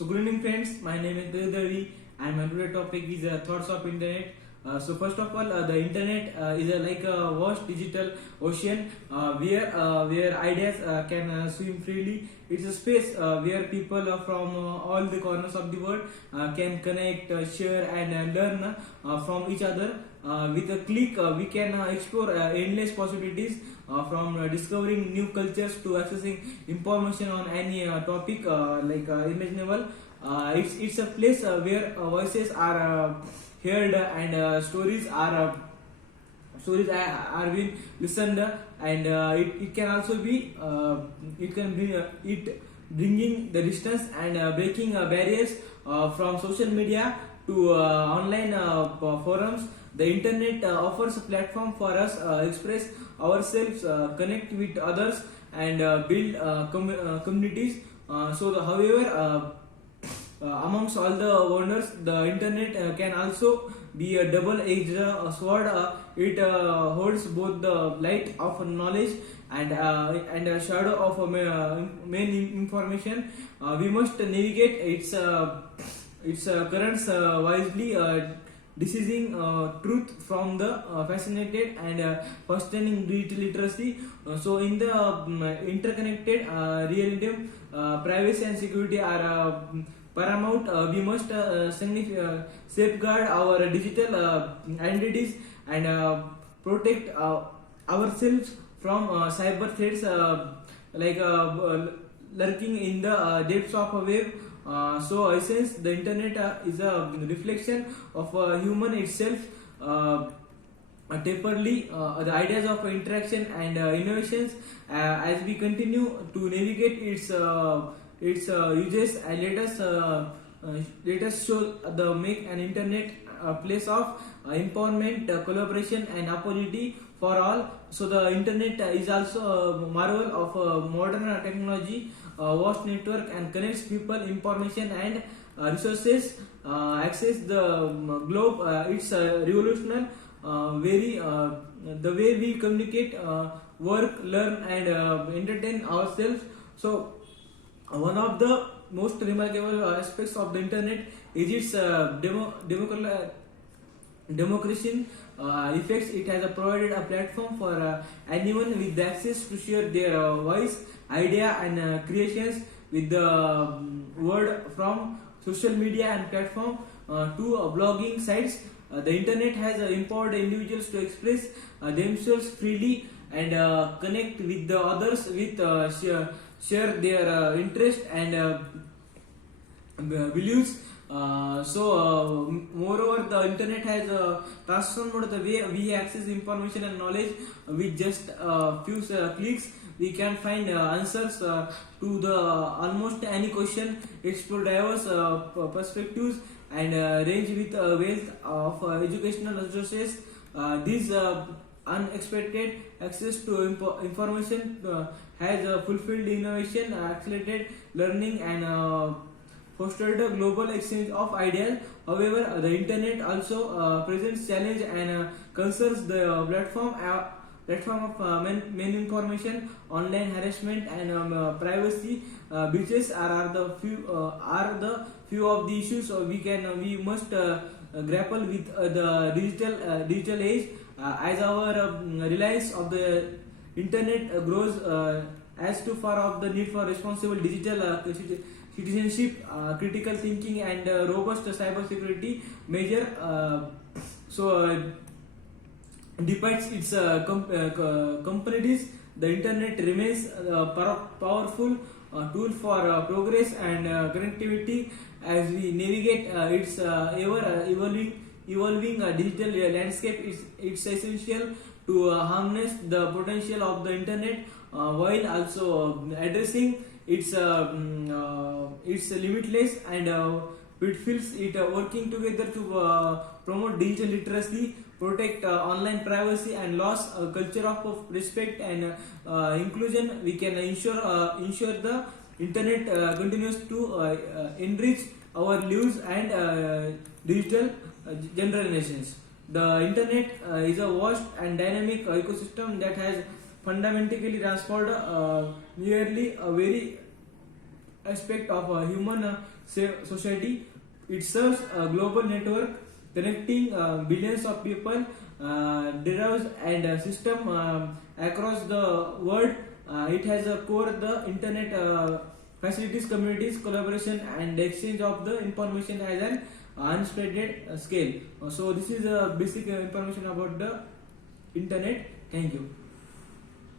So good evening friends, my name is Devi and my today topic is thoughts of internet. So first of all, the internet is like a vast digital ocean where ideas can swim freely. It's a space where people from all the corners of the world can connect, share and learn from each other. With a click, we can explore endless possibilities from discovering new cultures to accessing information on any topic imaginable. It's a place where voices are heard and stories are being listened, and it can also be it can be it bringing the distance and breaking barriers from social media to online forums. The internet offers a platform for us express ourselves, connect with others, and build communities. Amongst all the wonders, the internet can also be a double-edged sword. It holds both the light of knowledge and a shadow of main information. We must navigate its currents wisely, deciding truth from the fascinated and questioning digital literacy. So in the interconnected realism, privacy and security are paramount. We must safeguard our digital identities and protect ourselves from cyber threats lurking in the depths of a web. Since the internet is a reflection of human itself, temporarily the ideas of interaction and innovations, as we continue to navigate its uses, and let us show the make an internet a place of empowerment, collaboration and opportunity for all. So the internet is also a marvel of modern technology, vast network, and connects people, information and resources access the globe. It's revolutionary the way we communicate, work, learn and entertain ourselves. So one of the most remarkable aspects of the internet is its democracy effects. It has provided a platform for anyone with access to share their voice, idea and creations with the world, from social media and platform to blogging sites. The internet has empowered individuals to express themselves freely and connect with the others with share their interest and beliefs. Moreover, the internet has transformed the way we access information and knowledge. With just a few clicks, we can find answers to the almost any question, explore diverse perspectives, and range with wealth of educational resources. These unexpected access to information has fulfilled innovation, accelerated learning, and fostered a global exchange of ideas. However, the internet also presents challenge and concerns. The platform of main information, online harassment, and privacy breaches are the few of the issues we must grapple with the digital age. As our reliance of the internet grows, as too far of the need for responsible digital citizenship, critical thinking, and robust cyber security measure. Despite its companies, the internet remains a powerful tool for progress and connectivity. As we navigate its ever evolving digital landscape, it's essential to harness the potential of the internet while also addressing its limitless and pitfalls. It working together to promote digital literacy, protect online privacy, and loss a culture of respect and inclusion. We can ensure the internet continues to enrich our lives and digital generations. The internet is a vast and dynamic ecosystem that has fundamentally transformed nearly a very aspect of human society. It serves a global network connecting billions of people, derives and system across the world. It has a core the internet facilities, communities, collaboration, and exchange of the information as an unspreaded scale. So this is basic information about the internet. Thank you.